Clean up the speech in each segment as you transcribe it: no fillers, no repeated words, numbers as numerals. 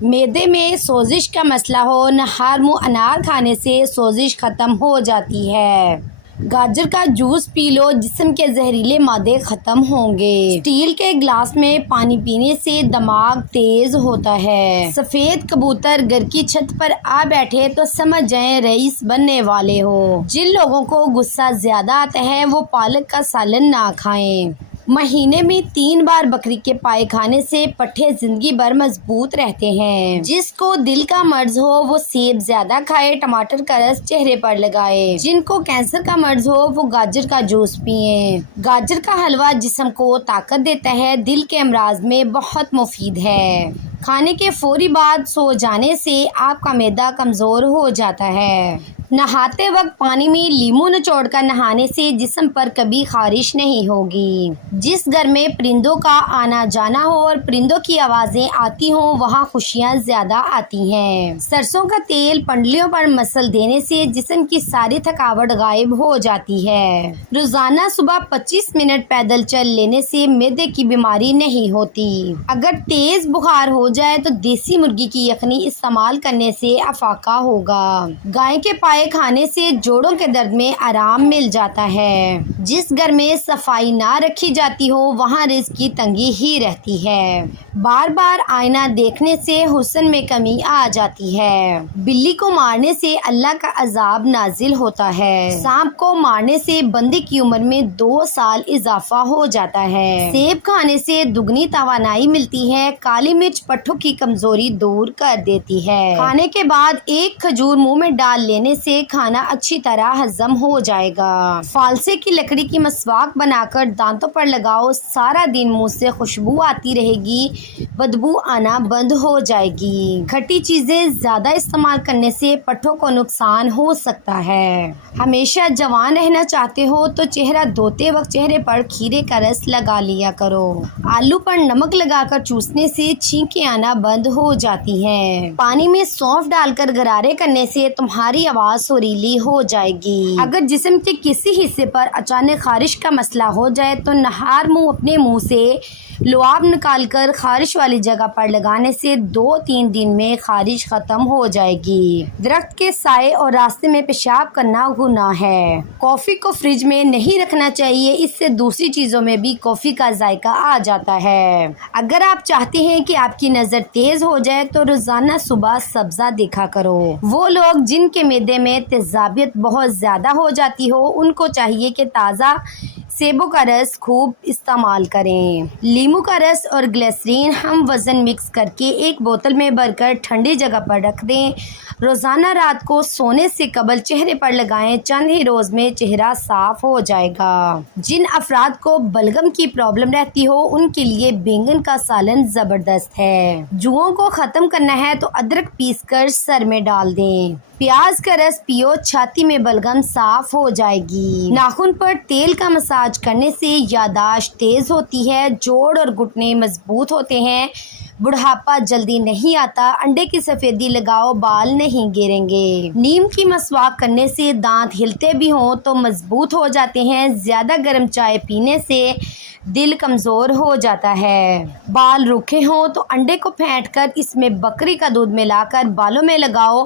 معدے میں سوزش کا مسئلہ ہو، نہار منہ انار کھانے سے سوزش ختم ہو جاتی ہے۔ گاجر کا جوس پی لو، جسم کے زہریلے مادے ختم ہوں گے۔ اسٹیل کے گلاس میں پانی پینے سے دماغ تیز ہوتا ہے۔ سفید کبوتر گھر کی چھت پر آ بیٹھے تو سمجھ جائیں رئیس بننے والے ہو۔ جن لوگوں کو غصہ زیادہ آتا ہے وہ پالک کا سالن نہ کھائیں۔ مہینے میں 3 بار بکری کے پائے کھانے سے پٹھے زندگی بھر مضبوط رہتے ہیں۔ جس کو دل کا مرض ہو وہ سیب زیادہ کھائے، ٹماٹر کا رس چہرے پر لگائے۔ جن کو کینسر کا مرض ہو وہ گاجر کا جوس پئیں۔ گاجر کا حلوہ جسم کو طاقت دیتا ہے، دل کے امراض میں بہت مفید ہے۔ کھانے کے فوری بعد سو جانے سے آپ کا معدہ کمزور ہو جاتا ہے۔ نہاتے وقت پانی میں لیموں نچوڑ کر نہانے سے جسم پر کبھی خارش نہیں ہوگی۔ جس گھر میں پرندوں کا آنا جانا ہو اور پرندوں کی آوازیں آتی ہوں وہاں خوشیاں زیادہ آتی ہیں۔ سرسوں کا تیل پنڈلیوں پر مسل دینے سے جسم کی ساری تھکاوٹ غائب ہو جاتی ہے۔ روزانہ صبح 25 منٹ پیدل چل لینے سے معدے کی بیماری نہیں ہوتی۔ اگر تیز بخار ہو جائے تو دیسی مرغی کی یخنی استعمال کرنے سے افاقہ ہوگا۔ گائے کے پائے کھانے سے جوڑوں کے درد میں آرام مل جاتا ہے۔ جس گھر میں صفائی نہ رکھی جاتی ہو وہاں رزق کی تنگی ہی رہتی ہے۔ بار بار آئینہ دیکھنے سے حسن میں کمی آ جاتی ہے۔ بلی کو مارنے سے اللہ کا عذاب نازل ہوتا ہے۔ سانپ کو مارنے سے بندے کی عمر میں 2 سال اضافہ ہو جاتا ہے۔ سیب کھانے سے دگنی توانائی ملتی ہے۔ کالی مرچ پٹھوں کی کمزوری دور کر دیتی ہے۔ کھانے کے بعد 1 کھجور منہ میں ڈال لینے سے کھانا اچھی طرح ہضم ہو جائے گا۔ فالسے کی لکڑی کی مسواک بنا کر دانتوں پر لگاؤ، سارا دن منہ سے خوشبو آتی رہے گی، بدبو آنا بند ہو جائے گی۔ کھٹی چیزیں زیادہ استعمال کرنے سے پٹھوں کو نقصان ہو سکتا ہے۔ ہمیشہ جوان رہنا چاہتے ہو تو چہرہ دھوتے وقت چہرے پر کھیرے کا رس لگا لیا کرو۔ آلو پر نمک لگا کر چوسنے سے چھینکیں آنا بند ہو جاتی ہیں۔ پانی میں سونف ڈال کر غرارے کرنے سے تمہاری آواز سریلی ہو جائے گی۔ اگر جسم کے کسی حصے پر اچانک خارش کا مسئلہ ہو جائے تو نہار منہ اپنے منہ سے لعاب نکال کر خارش والی جگہ پر لگانے سے 2-3 دن میں خارش ختم ہو جائے گی۔ درخت کے سائے اور راستے میں پیشاب کرنا گناہ ہے۔ کافی کو فریج میں نہیں رکھنا چاہیے، اس سے دوسری چیزوں میں بھی کافی کا ذائقہ آ جاتا ہے۔ اگر آپ چاہتے ہیں کہ آپ کی نظر تیز ہو جائے تو روزانہ صبح سبزہ دیکھا کرو۔ وہ لوگ جن کے معدے میں تیزابیت بہت زیادہ ہو جاتی ہو ان کو چاہیے کہ تازہ سیبوں کا رس خوب استعمال کریں۔ لیموں کا رس اور گلیسرین ہم وزن مکس کر کے ایک بوتل میں بھر کر ٹھنڈی جگہ پر رکھ دیں۔ روزانہ رات کو سونے سے قبل چہرے پر لگائیں، چند ہی روز میں چہرہ صاف ہو جائے گا۔ جن افراد کو بلغم کی پرابلم رہتی ہو ان کے لیے بینگن کا سالن زبردست ہے۔ جوؤں کو ختم کرنا ہے تو ادرک پیس کر سر میں ڈال دیں۔ پیاز کا رس پیو، چھاتی میں بلغم صاف ہو جائے گی۔ ناخن پر تیل کا مساج کرنے سے یادداشت تیز ہوتی ہے، جوڑ اور گھٹنے مضبوط ہوتے ہیں، بڑھاپا جلدی نہیں آتا۔ انڈے کی سفیدی لگاؤ، بال نہیں گریں گے۔ نیم کی مسواک کرنے سے دانت ہلتے بھی ہوں تو مضبوط ہو جاتے ہیں۔ زیادہ گرم چائے پینے سے دل کمزور ہو جاتا ہے۔ بال روکھے ہوں تو انڈے کو پھینٹ کر اس میں بکری کا دودھ ملا کر بالوں میں لگاؤ،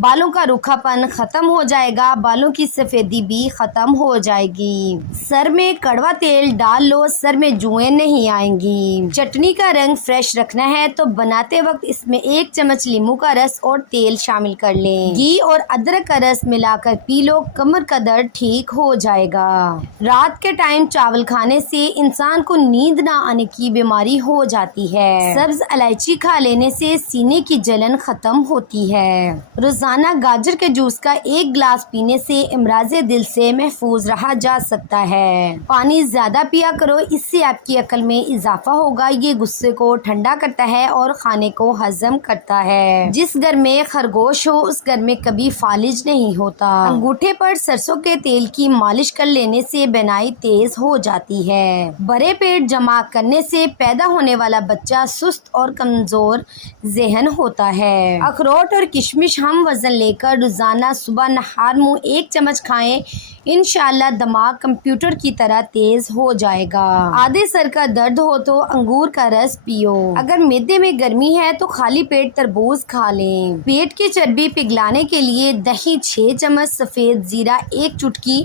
بالوں کا روکھا پن ختم ہو جائے گا، بالوں کی سفیدی بھی ختم ہو جائے گی۔ سر میں کڑوا تیل ڈال لو، سر میں جوئیں نہیں آئیں گی۔ چٹنی کا رنگ فریش رکھنا ہے تو بناتے وقت اس میں 1 چمچ لیموں کا رس اور تیل شامل کر لیں۔ گھی اور ادرک کا رس ملا کر پی لو، کمر کا درد ٹھیک ہو جائے گا۔ رات کے ٹائم چاول کھانے سے انسان کو نیند نہ آنے کی بیماری ہو جاتی ہے۔ سبز الائچی کھا لینے سے سینے کی جلن ختم ہوتی ہے۔ روزانہ گاجر کے جوس کا 1 گلاس پینے سے امراض دل سے محفوظ رہا جا سکتا ہے۔ پانی زیادہ پیا کرو، اس سے آپ کی عقل میں اضافہ ہوگا۔ یہ غصے کو ٹھنڈا کرتا ہے اور کھانے کو ہضم کرتا ہے۔ جس گھر میں خرگوش ہو اس گھر میں کبھی فالج نہیں ہوتا۔ انگوٹھے پر سرسوں کے تیل کی مالش کر لینے سے بینائی تیز ہو جاتی ہے۔ بڑے پیٹ جمع کرنے سے پیدا ہونے والا بچہ سست اور کمزور ذہن ہوتا ہے۔ اخروٹ اور کشمش ہم وزن لے کر روزانہ صبح نہار منہ 1 چمچ کھائیں، انشاءاللہ دماغ کمپیوٹر کی طرح تیز ہو جائے گا۔ آدھے سر کا درد ہو تو انگور کا رس پیو۔ اگر معدے میں گرمی ہے تو خالی پیٹ تربوز کھا لیں۔ پیٹ کی چربی پگھلانے کے لیے دہی 6 چمچ، سفید زیرہ 1 چٹکی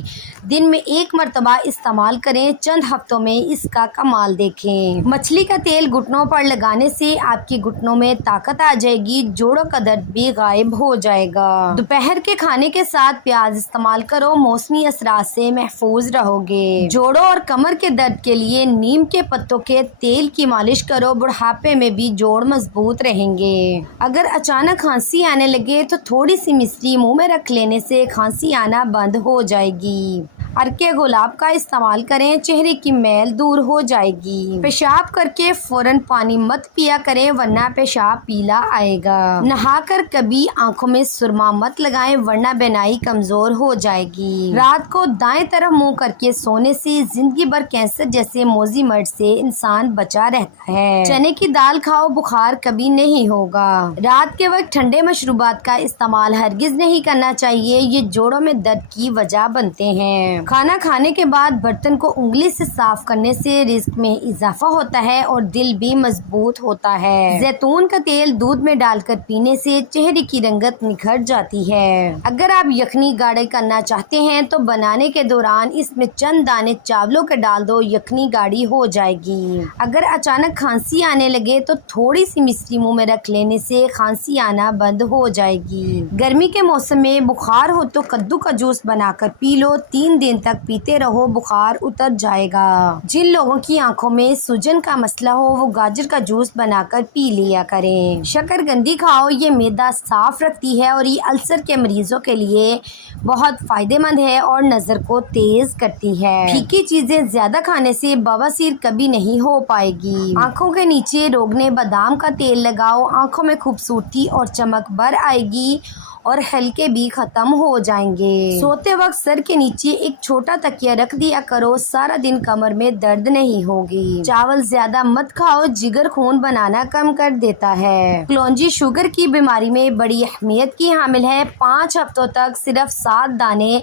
دن میں 1 مرتبہ استعمال کریں، چند ہفتوں میں اس کا کمال دیکھیں۔ مچھلی کا تیل گھٹنوں پر لگانے سے آپ کے گھٹنوں میں طاقت آ جائے گی، جوڑوں کا درد بھی غائب ہو جائے گا۔ دوپہر کے کھانے کے ساتھ پیاز استعمال کرو، موسمی اثرات سے محفوظ رہو گے۔ جوڑوں اور کمر کے درد کے لیے نیم کے پتوں کے تیل کی مالش کرو، بڑھاپے میں بھی جوڑ مضبوط رہیں گے۔ اگر اچانک کھانسی آنے لگے تو تھوڑی سی مصری منہ میں رکھ لینے سے کھانسی آنا بند ہو جائے گی۔ عرق گلاب کا استعمال کریں، چہرے کی میل دور ہو جائے گی۔ پیشاب کر کے فوراً پانی مت پیا کریں ورنہ پیشاب پیلا آئے گا۔ نہا کر کبھی آنکھوں میں سرما مت لگائیں ورنہ بینائی کمزور ہو جائے گی۔ رات کو دائیں طرف منہ کر کے سونے سے زندگی بھر کینسر جیسے موذی مرض سے انسان بچا رہتا ہے۔ چنے کی دال کھاؤ، بخار کبھی نہیں ہوگا۔ رات کے وقت ٹھنڈے مشروبات کا استعمال ہرگز نہیں کرنا چاہیے، یہ جوڑوں میں درد کی وجہ بنتے ہیں۔ کھانا کھانے کے بعد برتن کو انگلی سے صاف کرنے سے رزق میں اضافہ ہوتا ہے اور دل بھی مضبوط ہوتا ہے۔ زیتون کا تیل دودھ میں ڈال کر پینے سے چہرے کی رنگت نکھر جاتی ہے۔ اگر آپ یخنی گاڑھے کرنا چاہتے ہیں تو بنانے کے دوران اس میں چند دانے چاولوں کے ڈال دو، یخنی گاڑھی ہو جائے گی۔ اگر اچانک کھانسی آنے لگے تو تھوڑی سی مصری منہ میں رکھ لینے سے کھانسی آنا بند ہو جائے گی۔ گرمی کے موسم میں بخار ہو تو کدو کا جوس بنا کر پی لو، 3 دن تک پیتے رہو، بخار اتر جائے گا۔ جن لوگوں کی آنکھوں میں سوجن کا مسئلہ ہو وہ گاجر کا جوس بنا کر پی لیا کریں۔ شکر گندی کھاؤ، یہ معدہ صاف رکھتی ہے اور یہ السر کے مریضوں کے لیے بہت فائدہ مند ہے اور نظر کو تیز کرتی ہے۔ پھیکی چیزیں زیادہ کھانے سے بواسیر کبھی نہیں ہو پائے گی۔ آنکھوں کے نیچے روغن بادام کا تیل لگاؤ، آنکھوں میں خوبصورتی اور چمک بھر آئے گی اور ہلکے بھی ختم ہو جائیں گے۔ سوتے وقت سر کے نیچے ایک چھوٹا تکیہ رکھ دیا کرو، سارا دن کمر میں درد نہیں ہوگی۔ چاول زیادہ مت کھاؤ، جگر خون بنانا کم کر دیتا ہے۔ کلونجی شوگر کی بیماری میں بڑی اہمیت کی حامل ہے۔ 5 ہفتوں تک صرف 7 دانے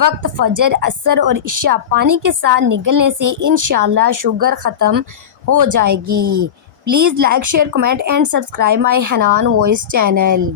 وقت فجر، عصر اور عشاء پانی کے ساتھ نگلنے سے انشاءاللہ شوگر ختم ہو جائے گی۔ Please like, share, comment and subscribe my Hanan voice channel.